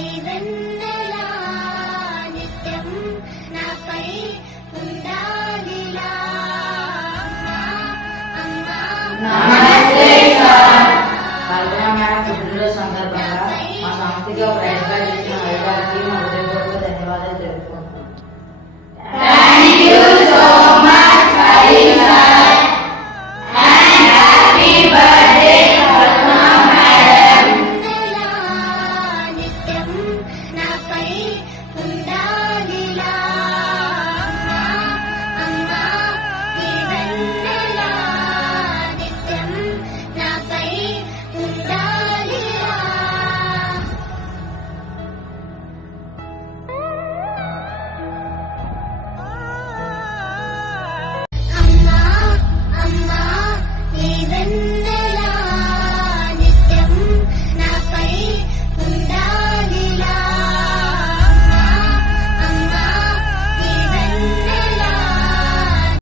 ఈ వెన్నెలా నిత్యం నాపై ఉండాలిలా. నమస్తే సార్. కల్పన మేడం పుట్టినరోజు సందర్భంగా మా సంస్థకి ఒక రైస్ బ్యాగ్ ఇచ్చిన వైద్యానికి మా హృదయపూర్వక ధన్యవాదాలు తెలుపుకుంటున్నాను.